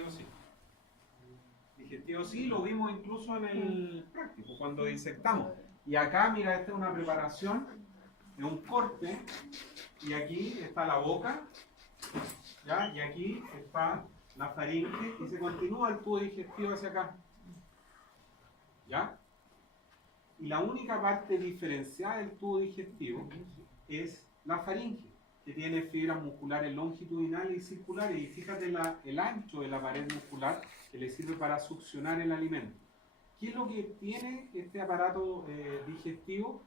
digestivo sí. Digestivo sí, lo vimos incluso en el práctico, cuando disectamos. Y acá, mira, esta es una preparación, es un corte, y aquí está la boca, ¿ya? Y aquí está la faringe, y se continúa el tubo digestivo hacia acá, ¿ya? Y la única parte diferenciada del tubo digestivo es la faringe, que tiene fibras musculares longitudinales y circulares, y fíjate el ancho de la pared muscular que le sirve para succionar el alimento. ¿Qué es lo que tiene este aparato digestivo?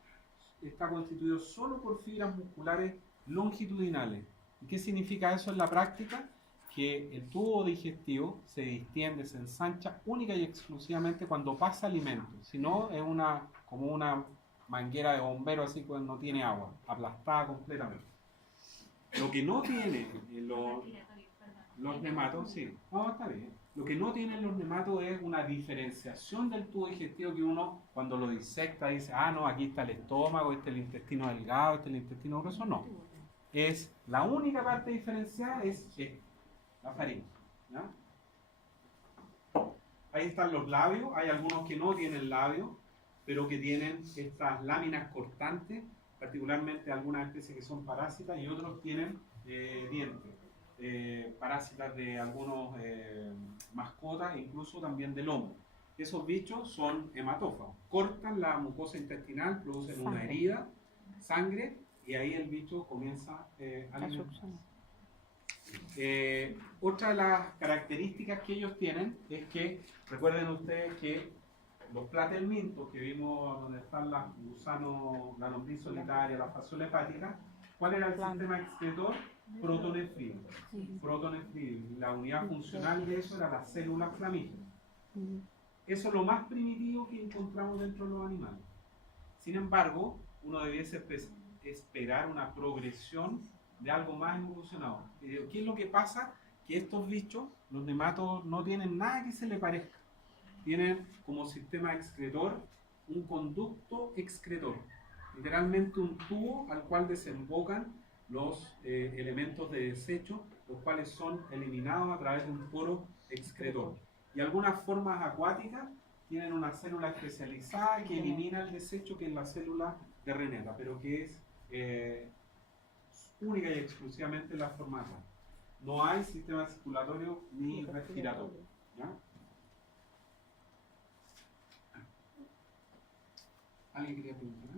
Está constituido solo por fibras musculares longitudinales. ¿Y qué significa eso en la práctica? Que el tubo digestivo se distiende, se ensancha única y exclusivamente cuando pasa alimento. Si no, es como una manguera de bombero, así cuando no tiene agua, aplastada completamente. Lo que no tiene los nematos, sí, no, está bien. Lo que no tienen los nematos es una diferenciación del tubo digestivo que uno, cuando lo disecta, dice, ah, no, aquí está el estómago, este es el intestino delgado, este es el intestino grueso. No. Es la única parte diferenciada es la faringe. ¿Ya? Ahí están los labios. Hay algunos que no tienen labios, pero que tienen estas láminas cortantes, particularmente algunas especies que son parásitas, y otros tienen dientes. Parásitas de algunos mascotas, incluso también del hombre. Esos bichos son hematófagos, cortan la mucosa intestinal, producen una herida, sangre, y ahí el bicho comienza a alimentarse. Otra de las características que ellos tienen es que, recuerden ustedes que los platelmintos que vimos donde están los gusanos, la lombriz solitaria, la fasciola hepática, ¿cuál era el sistema excretor? Protones fríos. Protones fríos. La unidad funcional de eso era la célula flamígera. Eso es lo más primitivo que encontramos dentro de los animales. Sin embargo, uno debiese esperar una progresión de algo más evolucionado. ¿Qué es lo que pasa? Que estos bichos, los nematos, no tienen nada que se le parezca. Tienen como sistema excretor un conducto excretor, literalmente un tubo al cual desembocan los elementos de desecho, los cuales son eliminados a través de un poro excretor. Y algunas formas acuáticas tienen una célula especializada que elimina el desecho, que es la célula de Reneta, pero que es única y exclusivamente la forma acuática. No hay sistema circulatorio ni respiratorio. ¿Ya? ¿Alguien quería preguntar?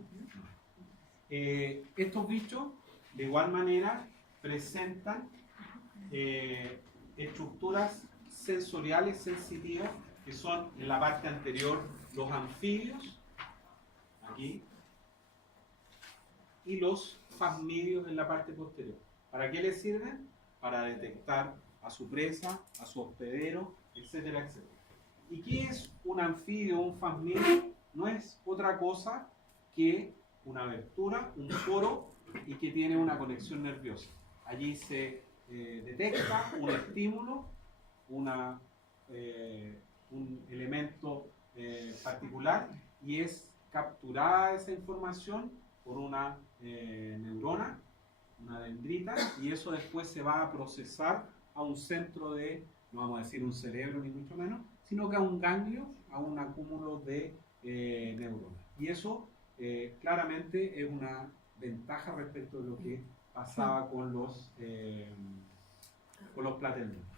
Estos bichos, de igual manera, presentan estructuras sensoriales sensitivas, que son en la parte anterior los anfibios, aquí, y los fasmidios en la parte posterior. ¿Para qué les sirven? Para detectar a su presa, a su hospedero, etcétera, etcétera. ¿Y qué es un anfibio o un fasmidio? No es otra cosa que una abertura, un poro, y que tiene una conexión nerviosa. Allí se detecta un estímulo, un elemento particular, y es capturada esa información por una neurona, una dendrita, y eso después se va a procesar a un centro de, no vamos a decir un cerebro ni mucho menos, sino que a un ganglio, a un acúmulo de neuronas. Y eso claramente es una ventaja respecto de lo que pasaba con los platelmintos.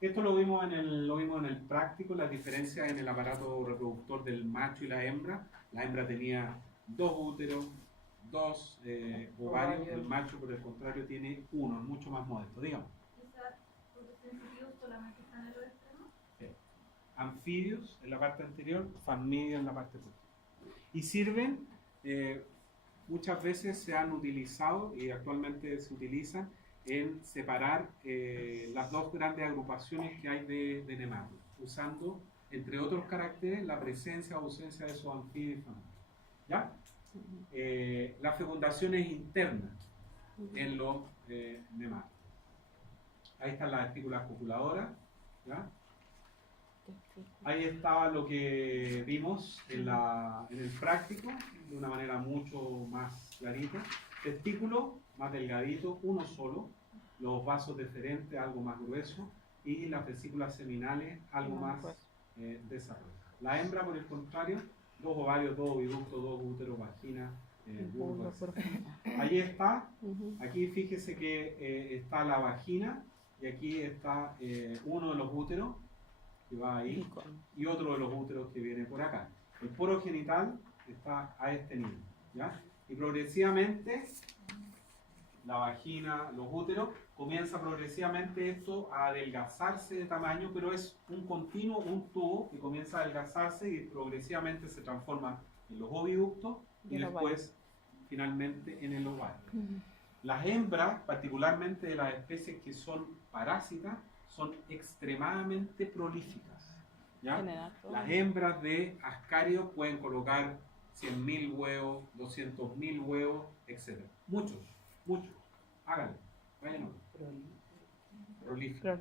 Esto lo vimos en el práctico, las diferencias en el aparato reproductor del macho y la hembra. La hembra tenía 2 úteros, 2 ovarios, el macho por el contrario tiene 1, mucho más modesto. Digamos. ¿Los sensitivos solamente están en los extremos? Sí. Anfibios en la parte anterior, fasmidios en la parte posterior. Y sirven, muchas veces se han utilizado y actualmente se utilizan en separar las dos grandes agrupaciones que hay de nematos, usando, entre otros caracteres, la presencia o ausencia de esos anfibios y fasmidios. ¿Ya? La fecundación es interna en los nematos. Ahí están las espículas copuladoras. ¿Ya? Ahí estaba lo que vimos en el práctico, de una manera mucho más clarita. Testículo más delgadito, uno solo, los vasos deferentes algo más gruesos, y las vesículas seminales algo más desarrolladas. La hembra, por el contrario, 2 ovarios, 2 oviductos, 2 úteros, vagina, vulva, etc. Ahí está, aquí fíjese que está la vagina y aquí está uno de los úteros que va ahí y otro de los úteros que viene por acá. El poro genital está a este nivel, ¿ya? Y progresivamente la vagina, los úteros, comienza progresivamente esto a adelgazarse de tamaño, pero es un continuo, un tubo que comienza a adelgazarse y progresivamente se transforma en los oviductos y después finalmente en el ovario. Las hembras, particularmente de las especies que son parásitas, son extremadamente prolíficas, ¿ya? Las hembras de ascarios pueden colocar 100.000 huevos, 200.000 huevos, etc. Muchos. Háganlo. Vayan. Prolífica.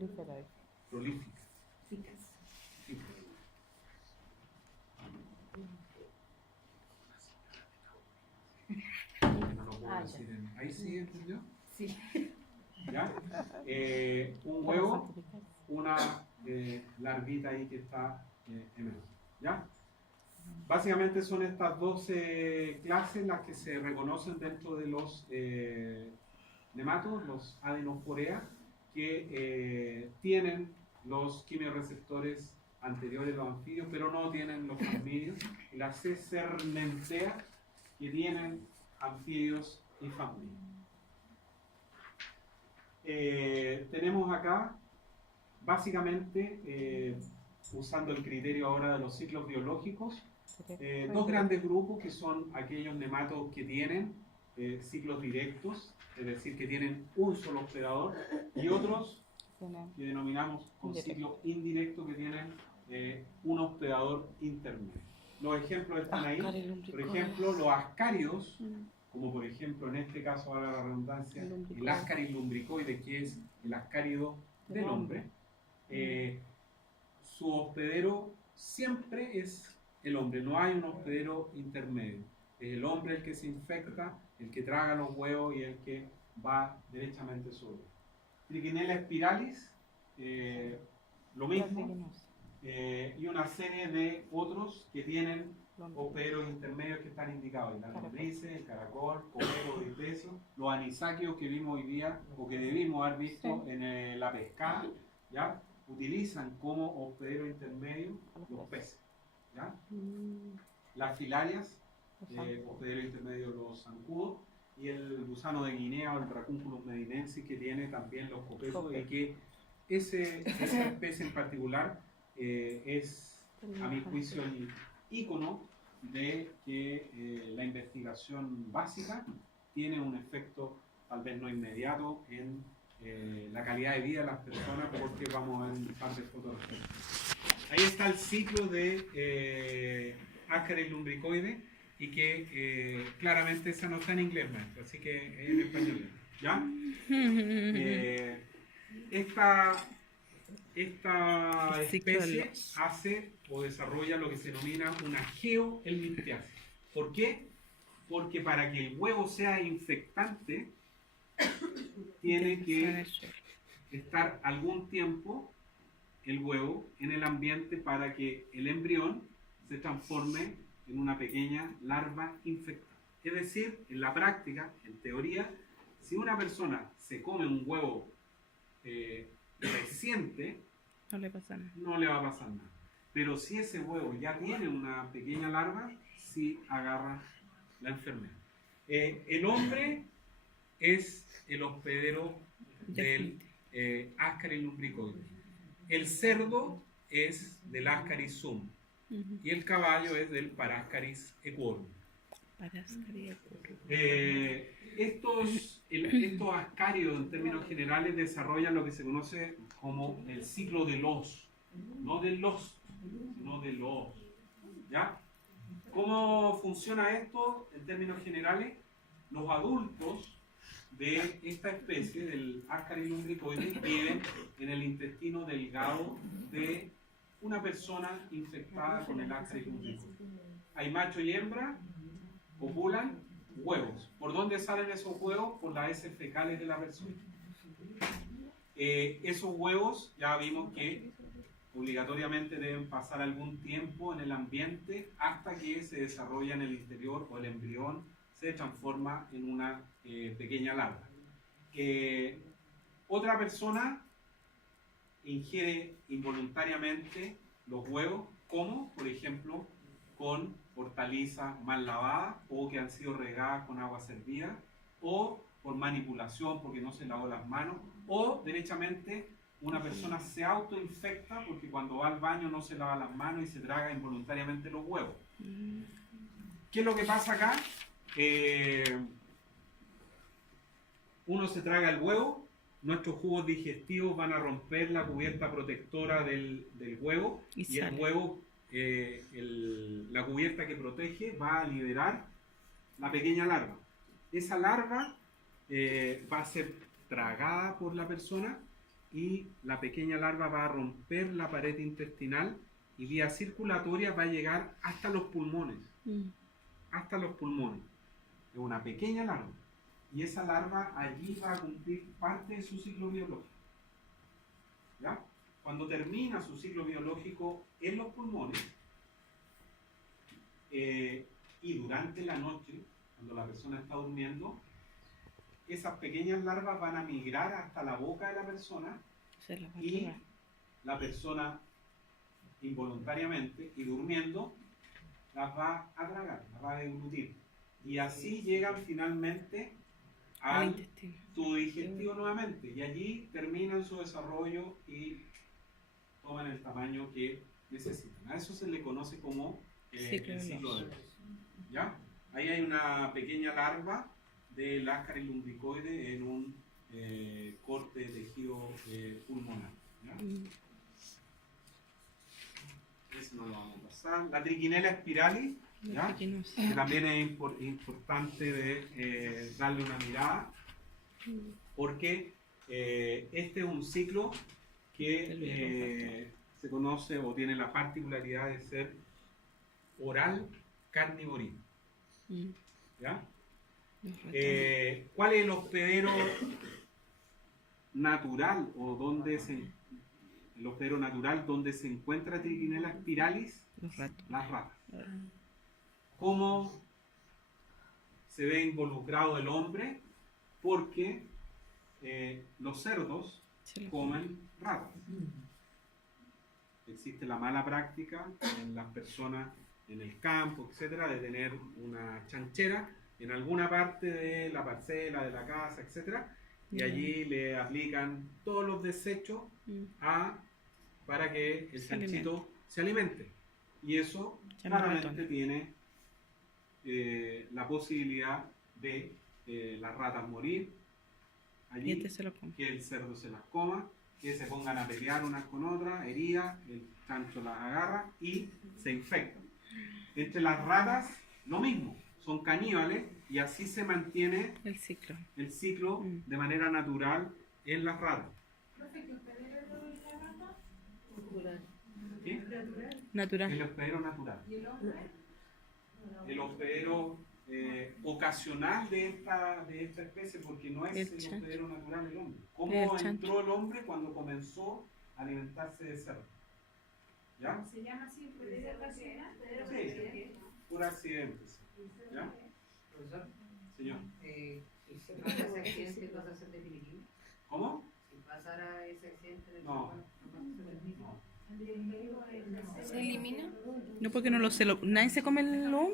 No lo puedo decir ahí sí, ¿entendió? Sí. ¿Ya? Un huevo, una larvita ahí que está emergiendo. ¿Ya? Básicamente son estas 12 clases las que se reconocen dentro de los nematodos, los adenosporea, que tienen los quimioreceptores anteriores, los anfibios, pero no tienen los flamídeos, y las Caesermentea, que tienen anfibios y flamídeos. Tenemos acá, básicamente, usando el criterio ahora de los ciclos biológicos, 2 grandes grupos que son aquellos nematodos que tienen ciclos directos, es decir, que tienen un solo hospedador, y otros que denominamos con ciclo indirecto, que tienen un hospedador intermedio. Los ejemplos están ahí. Por ejemplo, los ascarios, como por ejemplo en este caso, ahora la redundancia, el Ascaris lumbricoide, que es el ascárido del hombre, su hospedero siempre es el hombre, no hay un hospedero intermedio. Es el hombre el que se infecta, el que traga los huevos y el que va derechamente sobre él. Trichinella spiralis, lo mismo, y una serie de otros que tienen hospederos intermedios que están indicados. La lombrices, el caracol, copero de peso, los anisaquios que vimos hoy día, o que debimos haber visto en la pescada, ¿ya? Utilizan como hospedero intermedio los peces, ¿ya? Las filarias, hospedero intermedio los zancudos, y el gusano de Guinea o el Dracunculus medinensis, que tiene también los copetos, y que esa especie en particular es, a mi juicio, el ícono de que la investigación básica tiene un efecto tal vez no inmediato en la calidad de vida de las personas, porque vamos a ver un par de fotos. Ahí está el ciclo de Ascaris lumbricoide, y que claramente esa no está en inglés, maestro, así que es en español, ¿ya? Esta especie hace o desarrolla lo que se denomina una geohelminthiasis. ¿Por qué? Porque para que el huevo sea infectante, tiene que estar algún tiempo el huevo en el ambiente para que el embrión se transforme en una pequeña larva infectada. Es decir, en la práctica, en teoría, si una persona se come un huevo reciente, no le va a pasar nada. Pero si ese huevo ya tiene una pequeña larva, sí agarra la enfermedad. El hombre es el hospedero del Ascaris lumbricoide. El cerdo es del Ascaris sum. Y el caballo es del Parascaris equorum. Estos ascarios, en términos generales, desarrollan lo que se conoce como el ciclo de los, no de los, sino de los. ¿Ya? ¿Cómo funciona esto en términos generales? Los adultos de esta especie, del Ascaris lumbricoide, viven en el intestino delgado de una persona infectada con el Ascaris lumbricoide. Hay macho y hembra, copulan, huevos. ¿Por dónde salen esos huevos? Por las heces fecales de la persona. Esos huevos ya vimos que obligatoriamente deben pasar algún tiempo en el ambiente hasta que se desarrolla en el interior o el embrión se transforma en una pequeña larva. Otra persona ingiere involuntariamente los huevos, como por ejemplo con hortalizas mal lavadas o que han sido regadas con agua servida, o por manipulación porque no se lavó las manos, o derechamente una persona se autoinfecta porque cuando va al baño no se lava las manos y se traga involuntariamente los huevos. ¿Qué es lo que pasa acá? Uno se traga el huevo, nuestros jugos digestivos van a romper la cubierta protectora del huevo y el huevo, la cubierta que protege, va a liberar la pequeña larva. Esa larva va a ser tragada por la persona y la pequeña larva va a romper la pared intestinal y vía circulatoria va a llegar hasta los pulmones. Hasta los pulmones. Es una pequeña larva. Y esa larva allí va a cumplir parte de su ciclo biológico. ¿Ya? Cuando termina su ciclo biológico en los pulmones, y durante la noche, cuando la persona está durmiendo, esas pequeñas larvas van a migrar hasta la boca de la persona y la persona involuntariamente y durmiendo las va a tragar, las va a deglutir. Y así llegan finalmente al tubo digestivo nuevamente. Y allí terminan su desarrollo y toman el tamaño que necesitan. A eso se le conoce como el ciclo de Krebs. ¿Ya? Ahí hay una pequeña larva del Ascaris lumbricoide en un corte de tejido pulmonar. ¿Ya? Eso no lo vamos a pasar. La Trichinella spiralis, ¿ya? Que también es importante de darle una mirada, porque este es un ciclo que se conoce o tiene la particularidad de ser oral carnivorino. ¿Ya? ¿Cuál es el hospedero natural o donde el hospedero natural donde se encuentra Trichinella spiralis? Las ratas. ¿Cómo se ve involucrado el hombre? Porque los cerdos comen ratas. Existe la mala práctica en las personas en el campo, etcétera, de tener una chanchera en alguna parte de la parcela, de la casa, etcétera, y allí le aplican todos los desechos para que el chanchito se alimente. Y eso claramente tiene la posibilidad de las ratas morir allí, que el cerdo se las coma, que se pongan a pelear unas con otras, heridas, el chancho las agarra y se infectan. Entre las ratas, lo mismo, son caníbales y así se mantiene el ciclo de manera natural en las ratas. ¿Qué? Natural. El hospedero natural. ¿Y el hombre? El hospedero ocasional de esta especie, porque no es el hospedero natural del hombre. ¿Cómo entró el hombre cuando comenzó a alimentarse de cerdo? ¿Ya? ¿Se llama así hospedero ocasional? Sí, por accidente. ¿Ya? Profesor, Señor. si se pasa ese accidente, ¿pasa a ser definitivo? ¿Cómo? Si pasara ese accidente, No. no. ¿Se elimina? No, porque nadie se come el lomo.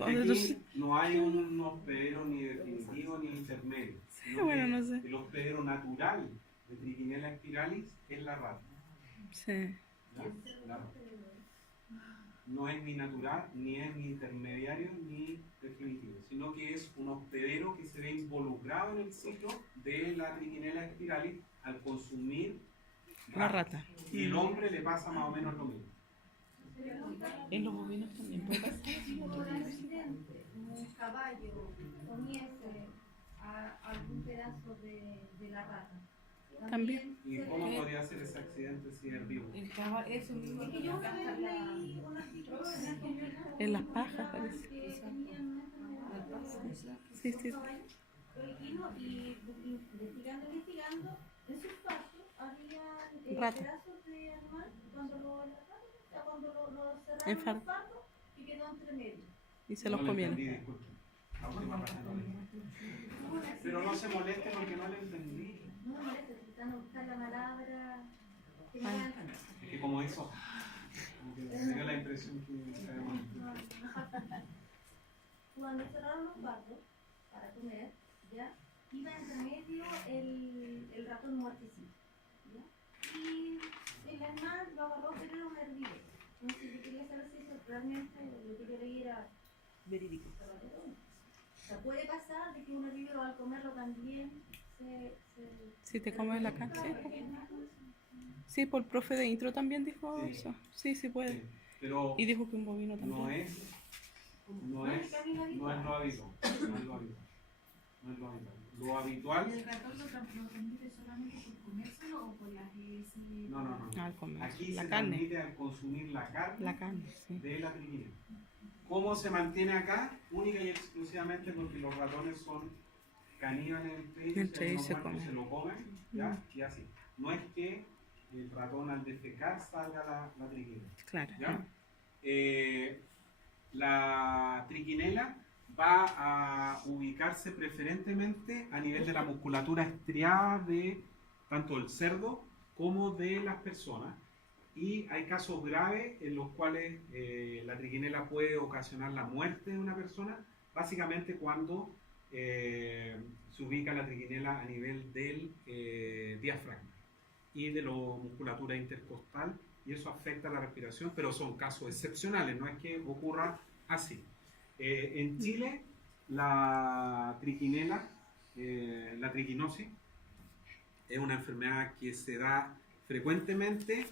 Aquí no hay un hospedero ni definitivo ni intermedio. Bueno, no sé. El hospedero natural de Trichinella spiralis es la rata. Sí. ¿Ya? La rata. No es ni natural, ni es ni intermediario, ni definitivo, sino que es un hospedero que se ve involucrado en el ciclo de la Trichinella spiralis al consumir la rata. Y el hombre le pasa más o menos lo mismo. En los bovinos también puede pasar. Si por accidente un caballo comiese algún pedazo de la rata. También. ¿Y cómo podría ser ese accidente si es vivo? El caballo, eso mismo. Es que yo una vez leí unas situaciones En las pajas parece. que tenían Sí, sí. y investigando, en sus pasos, había Rata. pedazos de animal cuando lo enlataron, o sea, cuando lo cerraron En en fardo. los fardos y quedó entre medio. Y se los No le comieron. entendí, disculpe. La última parte no le entendí. Pero no se moleste porque no le entendí. No me molesta, tratando de buscar la palabra que me Ah. encanta. Es que como hizo, como que me dio la impresión que se había molestado. Cuando cerraron los fardos para comer, ¿ya? Iba entre medio el ratón muertecito, ¿ya? Y el animal lo agarró, pero era un herbívoro. Entonces yo quería saber si eso realmente lo que yo leí era Verídico. verdadero. O sea, puede pasar de que un herbívoro al comerlo también se Si te comes la carne. Sí, por el profe de intro también dijo Sí. eso. Sí, sí puede. Sí, pero Y dijo que un bovino también. no es lo habitual. No es lo habitual. No es lo habitual. Lo habitual. ¿El ratón lo transmite solamente por comérselo o por las heces? No. Al comer. Aquí La se carne. transmite al consumir la carne La carne, sí. de la triquinela. ¿Cómo se mantiene acá? Única y exclusivamente porque los ratones son caníbales entre ellos, Entre si hay ellos uno se muerto, comen. se lo comen, ¿ya? Y así. No es que el ratón al defecar salga la triquinela. Claro. ¿Ya? La triquinela va a ubicarse preferentemente a nivel de la musculatura estriada de tanto el cerdo como de las personas. Y hay casos graves en los cuales la triquinela puede ocasionar la muerte de una persona, básicamente cuando se ubica la triquinela a nivel del diafragma y de la musculatura intercostal, y eso afecta la respiración, pero son casos excepcionales, no es que ocurra así. En Chile, la triquinela, la triquinosis, es una enfermedad que se da frecuentemente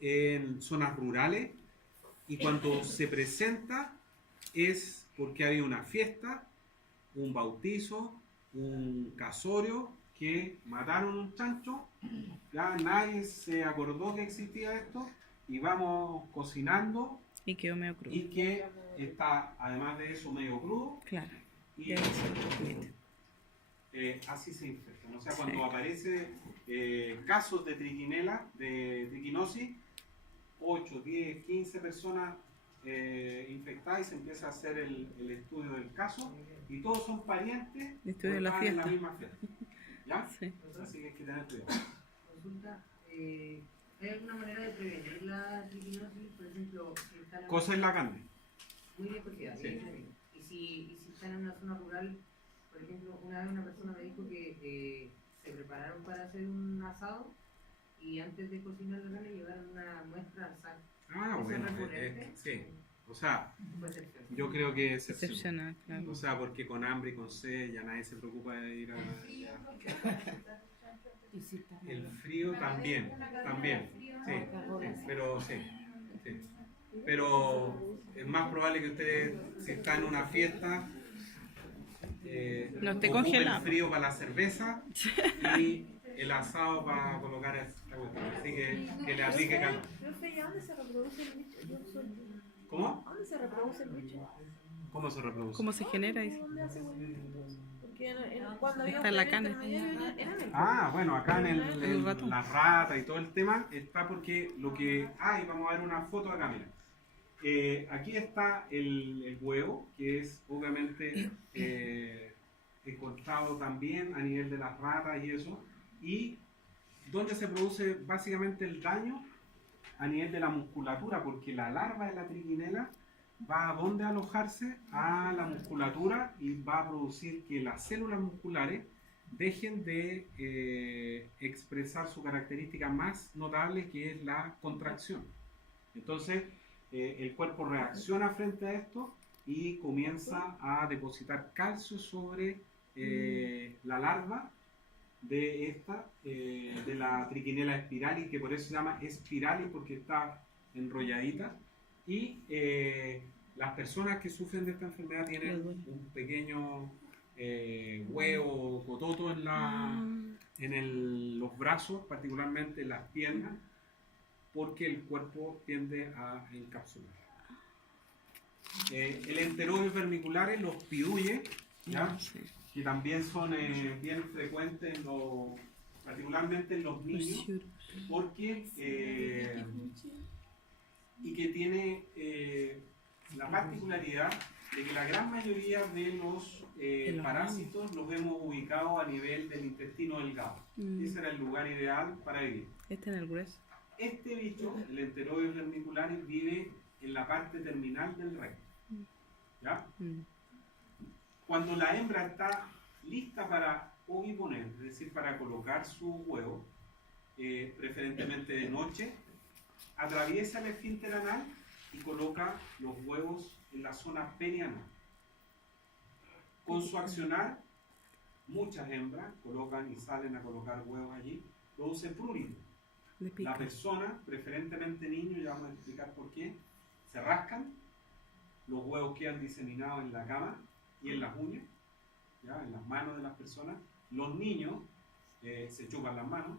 en zonas rurales, y cuando se presenta es porque hay una fiesta, un bautizo, un casorio, que mataron un chancho, ya nadie se acordó que existía esto, y vamos cocinando, Y quedó medio crudo. y que está además de eso medio crudo, Claro. y Y ahí se transmite. así se infectan. O sea, Sí. cuando aparece casos de triquinela, de triquinosis, 8, 10, 15 personas infectadas, y se empieza a hacer el estudio del caso, y todos son parientes El estudio de la porque estaban en fiesta. la misma fiesta. ¿Ya? Sí. Así que hay que tener cuidado. Consulta, ¿hay alguna manera de prevenir la triquinosis? Por ejemplo, si están Cosa en la carne. muy bien cocida, Sí. bien cocida. Y si están en una zona rural, por ejemplo, una vez una persona me dijo que se prepararon para hacer un asado y antes de cocinar la carne llevaron una muestra al sal. Ah, ¿Eso bueno, es recurrente? sí. O sea, Puede ser cierto. yo creo que es excepcional. Excepcional, claro. O sea, porque con hambre y con sed ya nadie se preocupa de ir a... El frío también, sí, pero sí. Pero es más probable que usted, si está en una fiesta, No esté ocupe congelado. el frío para la cerveza y el asado para colocar esta cuestión. Así que le aplique calor. Profe, ¿y a dónde se reproduce el bicho? ¿Cómo? ¿A dónde se reproduce el bicho? ¿Cómo se reproduce? ¿Cómo se genera? Dice. ¿Dónde hace huevitos? Porque cuando había Está en la un carne. intermediario era en el Ah, bueno, acá en El ratón. la rata y todo el tema está porque lo que hay, vamos a ver una foto acá, mira. Aquí está el huevo, que es obviamente encontrado también a nivel de las ratas y eso, y donde se produce básicamente el daño a nivel de la musculatura, porque la larva de la triquinela va a donde alojarse, a la musculatura, y va a producir que las células musculares dejen de expresar su característica más notable, que es la contracción. Entonces el cuerpo reacciona frente a esto y comienza a depositar calcio sobre la larva de esta, de la triquinela spiralis, que por eso se llama spiralis, porque está enrolladita, y las personas que sufren de esta enfermedad tienen un pequeño huevo, cototo en los brazos, particularmente en las piernas, porque el cuerpo tiende a encapsular. El enterobios vermiculares, los piduyes, ¿ya? Sí. Que también son bien frecuentes particularmente en los niños, porque y que tiene la particularidad de que la gran mayoría de los parásitos los hemos ubicado a nivel del intestino delgado. Ese era el lugar ideal para vivir. Este en el grueso. Este bicho, el Enteroides vermicularis, vive en la parte terminal del recto. ¿Ya? Cuando la hembra está lista para oviponer, es decir, para colocar su huevo, preferentemente de noche, atraviesa el esfínter anal y coloca los huevos en la zona perianal. Con su accionar, muchas hembras colocan y salen a colocar huevos allí, producen prurito. La persona, preferentemente niños, ya vamos a explicar por qué, se rascan, los huevos quedan diseminados en la cama y en las uñas, ¿ya? En las manos de las personas. Los niños se chupan las manos,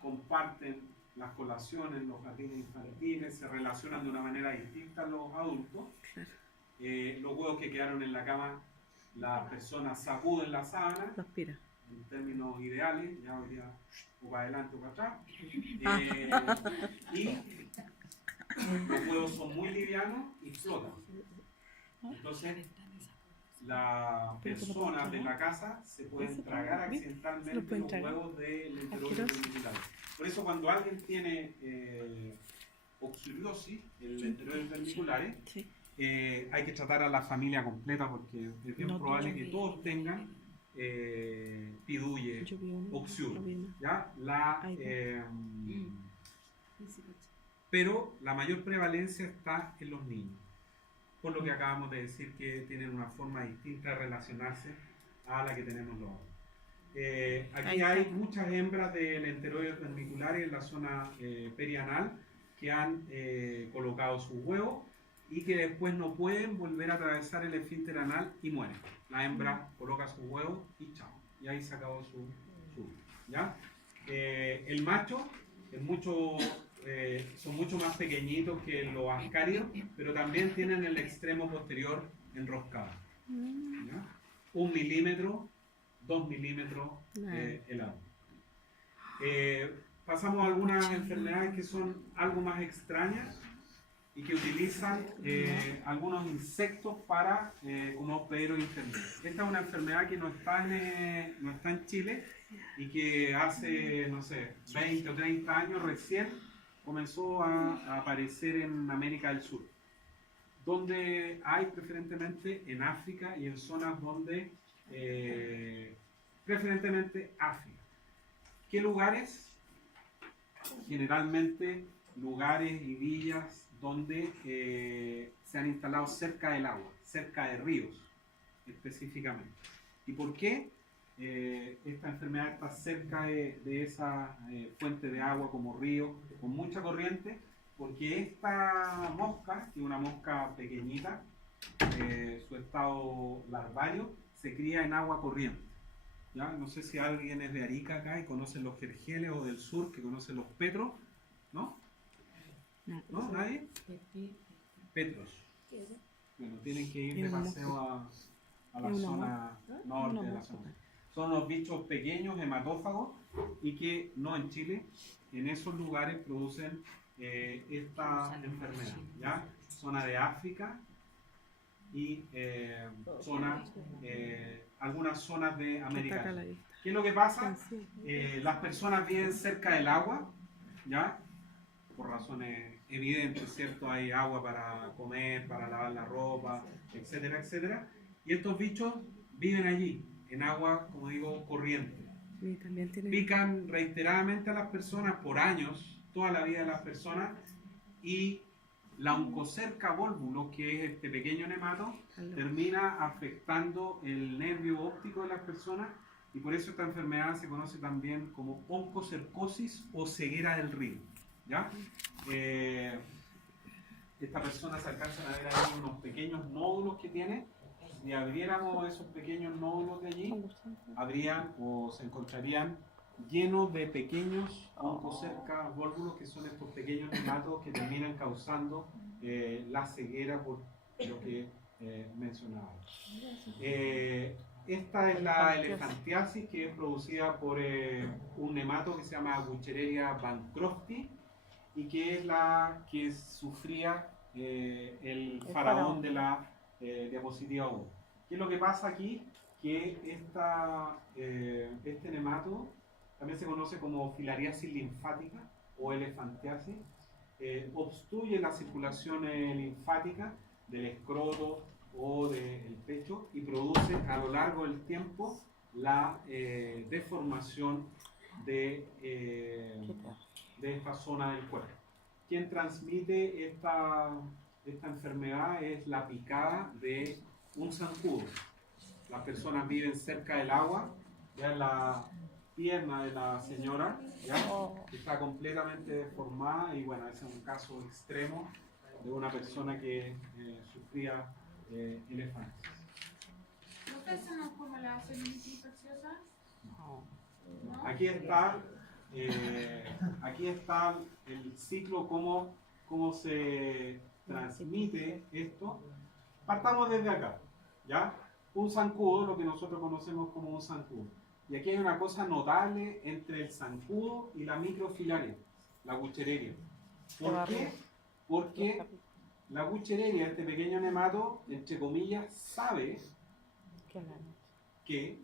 comparten las colaciones, los jardines infantiles, se relacionan de una manera distinta a los adultos. Los huevos que quedaron en la cama, las personas sacuden la sábana, Respira. en términos ideales, ya hoy día o para adelante o para atrás. Y los huevos son muy livianos y flotan. Entonces, las personas de la casa se pueden tragar accidentalmente los huevos del Enteroides vermicularis. Por eso cuando alguien tiene oxidiosis, el Enteroides vermicularis, hay que tratar a la familia completa porque es bien probable que todos tengan piduye, oxiuro, ¿ya? Pero la mayor prevalencia está en los niños, por lo que acabamos de decir que tienen una forma distinta de relacionarse a la que tenemos los hombres. Aquí hay muchas hembras del Enteroides vermicularis en la zona perianal que han colocado sus huevos y que después no pueden volver a atravesar el esfínter anal y mueren. La hembra coloca sus huevos y chao. Y ahí se acabó su ¿ya? El macho es son mucho más pequeñitos que los ascarios, pero también tienen el extremo posterior enroscado. ¿Ya? 1 milímetro, 2 milímetros el agua. Pasamos a algunas enfermedades que son algo más extrañas y que utilizan algunos insectos para como hospederos intermedios. Esta es una enfermedad que no está en Chile y que hace, no sé, 20 o 30 años recién comenzó a aparecer en América del Sur, donde hay preferentemente en África y en zonas donde, preferentemente África. ¿Qué lugares? Generalmente lugares y villas donde se han instalado cerca del agua, cerca de ríos específicamente. ¿Y por qué esta enfermedad está cerca de esa fuente de agua como río, con mucha corriente? Porque esta mosca, que es una mosca pequeñita, su estado larvario, se cría en agua corriente. ¿Ya? No sé si alguien es de Arica acá y conoce los jergeles, o del sur que conoce los petros, ¿no? ¿No? ¿Nadie? Petros. Bueno, tienen que ir de paseo a la zona norte de la zona. Son unos bichos pequeños, hematófagos, y que no en Chile, en esos lugares producen esta enfermedad, ¿ya? Zona de África y algunas zonas de América del Sur. ¿Qué es lo que pasa? Las personas viven cerca del agua, ¿ya? Por razones evidentes, ¿cierto? Hay agua para comer, para lavar la ropa, etcétera, etcétera. Y estos bichos viven allí, en agua, como digo, corriente. Pican reiteradamente a las personas por años, toda la vida de las personas, y la Onchocerca volvulus, que es este pequeño nemato, termina afectando el nervio óptico de las personas, y por eso esta enfermedad se conoce también como oncocercosis o ceguera del río, ¿ya? Esta persona se alcanzan a ver ahí unos pequeños nódulos que tiene. Si abriéramos esos pequeños nódulos de allí, habrían o se encontrarían llenos de pequeños Onchocerca volvulus, que son estos pequeños nematos que terminan causando la ceguera por lo que mencionaba. esta es la elefantiasis, que es producida por un nemato que se llama Wuchereria bancrofti y que es la que sufría el faraón de la diapositiva 1. ¿Qué es lo que pasa aquí? Que este nemato también se conoce como filariasis linfática o elefantiasis, obstruye la circulación linfática del escroto o del pecho y produce a lo largo del tiempo la deformación de esta zona del cuerpo. Quien transmite esta enfermedad es la picada de un zancudo. Las personas viven cerca del agua, ya la pierna de la señora ¿ya? Está completamente deformada y bueno, ese es un caso extremo de una persona que sufría elefantes. ¿Ustedes son como la celulitis infecciosa? No. ¿No? Aquí está el ciclo, cómo se transmite esto. Partamos desde acá, ¿ya? Un zancudo, lo que nosotros conocemos como un zancudo. Y aquí hay una cosa notable entre el zancudo y la microfilaria, la Wuchereria. ¿Por qué? Porque la Wuchereria, este pequeño nemato, entre comillas, sabe que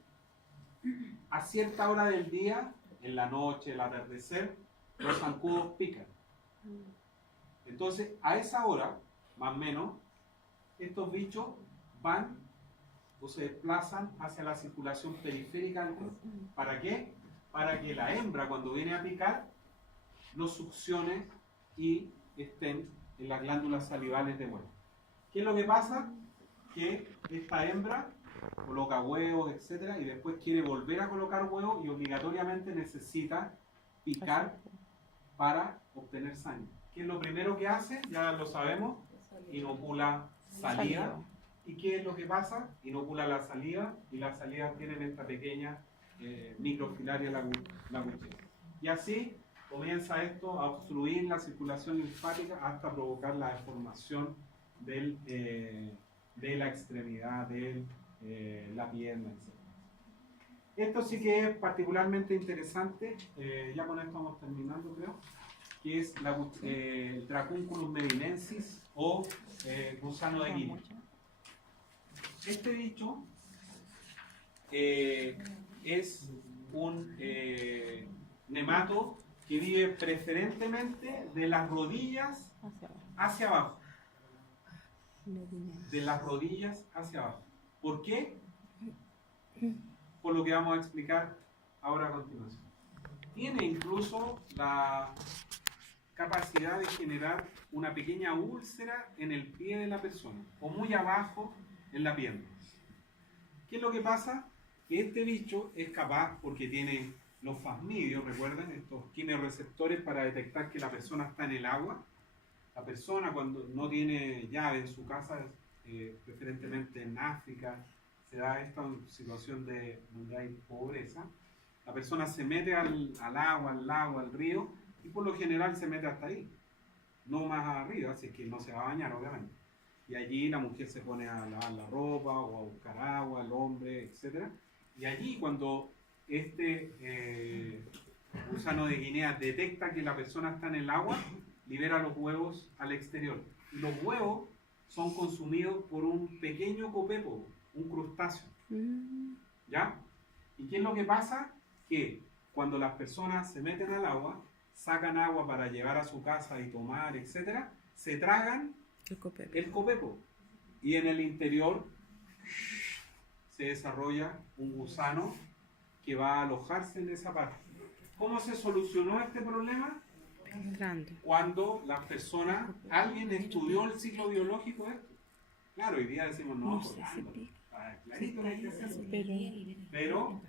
a cierta hora del día, en la noche, el atardecer, los zancudos pican. Entonces, a esa hora, más o menos, estos bichos van o se desplazan hacia la circulación periférica del cuerpo. ¿Para qué? Para que la hembra, cuando viene a picar, los succione y estén en las glándulas salivales de vuelta. ¿Qué es lo que pasa? Que esta hembra coloca huevos, etc. y después quiere volver a colocar huevos y obligatoriamente necesita picar para obtener sangre. ¿Qué es lo primero que hace? Ya lo sabemos, inocula saliva. ¿Y qué es lo que pasa? Inocula la saliva y las salivas tienen esta pequeña microfilaria, la Wuchereria. Y así comienza esto a obstruir la circulación linfática hasta provocar la deformación de la extremidad, de la pierna, etc. Esto sí que es particularmente interesante, ya con esto vamos terminando creo, que es el Dracunculus medinensis o gusano de Guinea. Este bicho es un nemato que vive preferentemente de las rodillas hacia abajo. De las rodillas hacia abajo. ¿Por qué? Por lo que vamos a explicar ahora a continuación. Tiene incluso la capacidad de generar una pequeña úlcera en el pie de la persona o muy abajo en la pierna. ¿Qué es lo que pasa? Que este bicho es capaz, porque tiene los fasmidios, recuerden, estos quimioreceptores para detectar que la persona está en el agua. La persona cuando no tiene llave en su casa, preferentemente en África, se da esta situación donde hay pobreza. La persona se mete al agua, al lago, al río, y por lo general se mete hasta ahí, no más arriba, así que no se va a bañar, obviamente. Y allí la mujer se pone a lavar la ropa o a buscar agua, el hombre, etc. Y allí cuando este gusano de Guinea detecta que la persona está en el agua, libera los huevos al exterior. Y los huevos son consumidos por un pequeño copepo, un crustáceo. ¿Ya? ¿Y qué es lo que pasa? Que cuando las personas se meten al agua, sacan agua para llevar a su casa y tomar, etc., se tragan el copepo. Y en el interior se desarrolla un gusano que va a alojarse en esa parte. ¿Cómo se solucionó este problema? Cuando las personas, alguien estudió el ciclo biológico de esto. Claro, hoy día decimos, no, clarito que hay que hacerlo. Pero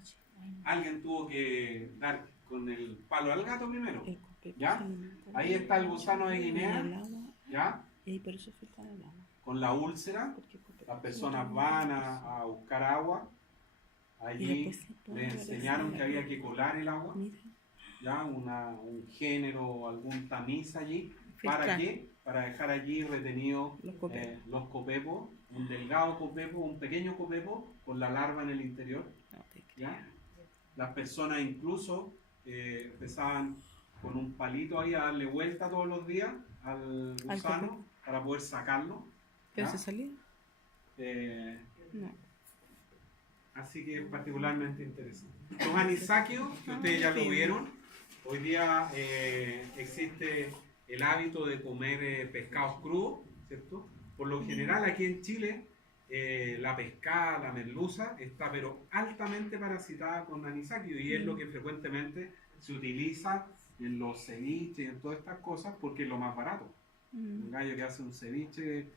alguien tuvo que dar con el palo al gato primero. ¿Ya? Ahí está el gusano de Guinea. ¿Ya? Con la úlcera, las personas van a buscar agua. Allí les enseñaron que había que colar el agua. ¿Ya? Un género o algún tamiz allí. ¿Para Filtrar. qué? Para dejar allí retenidos Los copepos. los copepos, un delgado copepo, un pequeño copepo con la larva en el interior. No te creo. ¿Ya? Las personas incluso empezaban con un palito ahí a darle vuelta todos los días al Al gusano para poder sacarlo. ¿Pero ¿ya? se salía? Eh, No. Así que es particularmente interesante. Los anisakios, que ustedes ya lo vieron, hoy día existe el hábito de comer pescados crudos, ¿cierto? Por lo general aquí en Chile, la pescada, la merluza, está pero altamente parasitada con anisakio y es lo que frecuentemente se utiliza en los ceviches y en todas estas cosas porque es lo más barato. Un gallo que hace un ceviche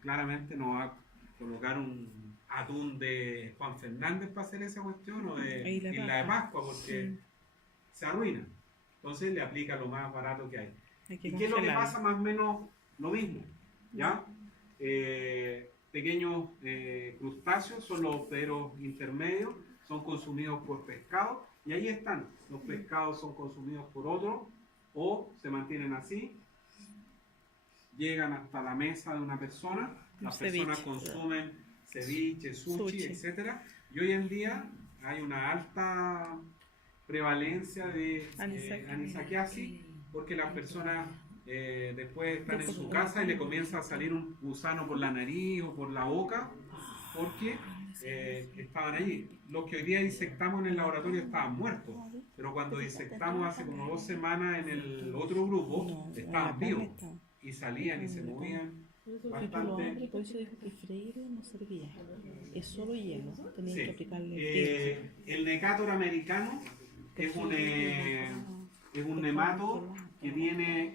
claramente no va a colocar un atún de Juan Fernández para hacer esa cuestión o de Isla de Pascua porque se arruina. Entonces le aplica lo más barato que hay. Hay que ¿Y qué es lo que congelarlo. pasa? Más o menos lo mismo. ¿Ya? Pequeños crustáceos son los hospederos intermedios, son consumidos por pescados y ahí están. Los pescados son consumidos por otros o se mantienen así, llegan hasta la mesa de una persona, las personas consumen ceviche, sushi, etcétera, y hoy en día hay una alta prevalencia de anisakiasis porque las personas después están en su casa y le comienza a salir un gusano por la nariz o por la boca porque estaban allí. Los que hoy día disectamos en el laboratorio estaban muertos, pero cuando disectamos hace como 2 semanas en el otro grupo estaban vivos y salían y se movían bastante. Por eso dijo que freír no servía. Es solo hielo. Tenían Sí. que aplicarle El Necator americano es un nemato que tiene,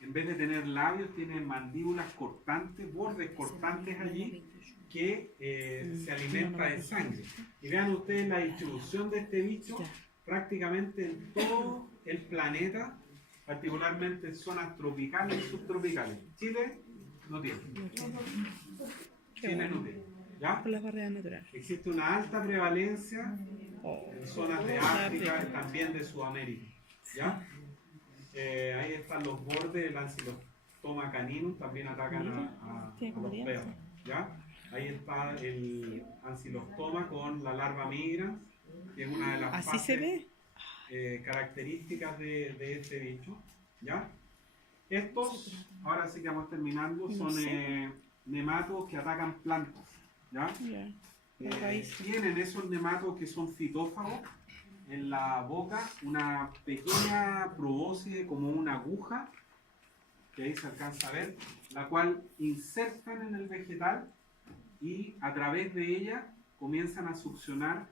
en vez de tener labios, tiene mandíbulas cortantes, bordes cortantes allí, que se alimenta de sangre. Y vean ustedes la distribución de este bicho prácticamente en todo el planeta, particularmente en zonas tropicales y subtropicales. Chile no tiene. Chile no tiene. ¿Ya? Por las barreras naturales. Existe una alta prevalencia en zonas de África y también de Sudamérica. ¿Ya? Ahí están los bordes del Ancylostoma caninum, también atacan a los perros. ¿Ya? Ahí está el Ancylostoma con la larva migrans, que es una de las ¿Así fases se ve? características de este bicho. ¿Ya? Estos, ahora sí que vamos terminando, son nematos que atacan plantas. ¿Ya? Ya. La raíz. Tienen esos nematos que son fitófagos en la boca, una pequeña probóscide como una aguja, que ahí se alcanza a ver, la cual insertan en el vegetal y a través de ella comienzan a succionar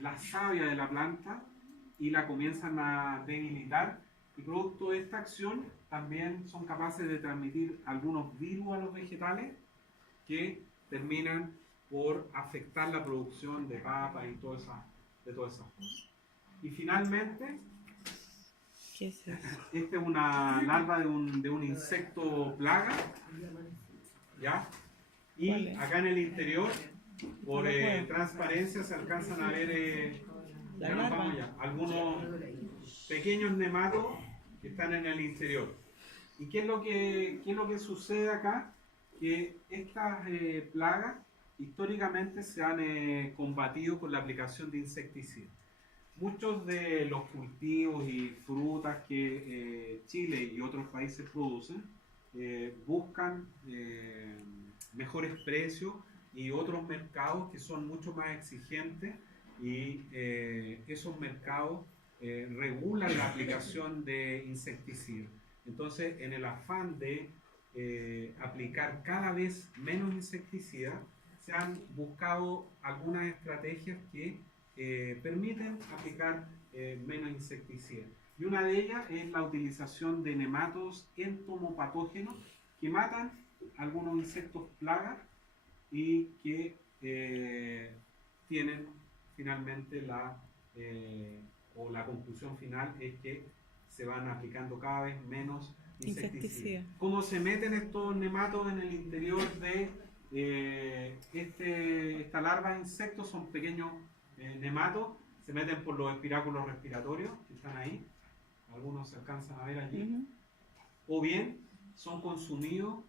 la savia de la planta y la comienzan a debilitar y producto de esta acción también son capaces de transmitir algunos virus a los vegetales que terminan por afectar la producción de papas y de todas esas cosas. Y finalmente, ¿Qué es eso? esta es una larva de un insecto plaga, ¿ya? Y ¿Cuál es? acá en el interior, por transparencia, se alcanzan a ver ya nos vamos ya, algunos pequeños nematos que están en el interior. ¿Y qué es lo que sucede acá? Que estas plagas históricamente se han combatido con la aplicación de insecticidas. Muchos de los cultivos y frutas que Chile y otros países producen buscan mejores precios y otros mercados que son mucho más exigentes y esos mercados regulan la aplicación de insecticidas. Entonces, en el afán de aplicar cada vez menos insecticidas, se han buscado algunas estrategias que permiten aplicar menos insecticidas. Y una de ellas es la utilización de nematos entomopatógenos que matan algunos insectos plagas y que tienen finalmente la conclusión final es que se van aplicando cada vez menos insecticidas. ¿Cómo se meten estos nematos en el interior de esta larva de insectos? Son pequeños nematos, se meten por los espiráculos respiratorios que están ahí, algunos se alcanzan a ver allí, Ujú. o bien son consumidos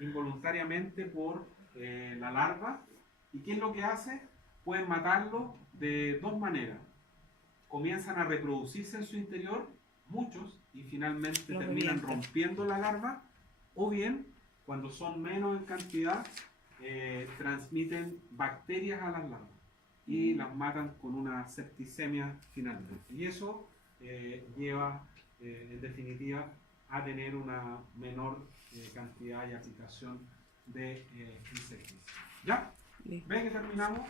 involuntariamente por la larva. ¿Y qué es lo que hace? Pueden matarlo de dos maneras. Comienzan a reproducirse en su interior, muchos, y finalmente Lo terminan revientan. rompiendo la larva, o bien, cuando son menos en cantidad, transmiten bacterias a las larvas y las matan con una septicemia finalmente. Y eso lleva, en definitiva, a tener una menor cantidad y aplicación de insecticidas. ¿Ya? Listo. ¿Ven que terminamos?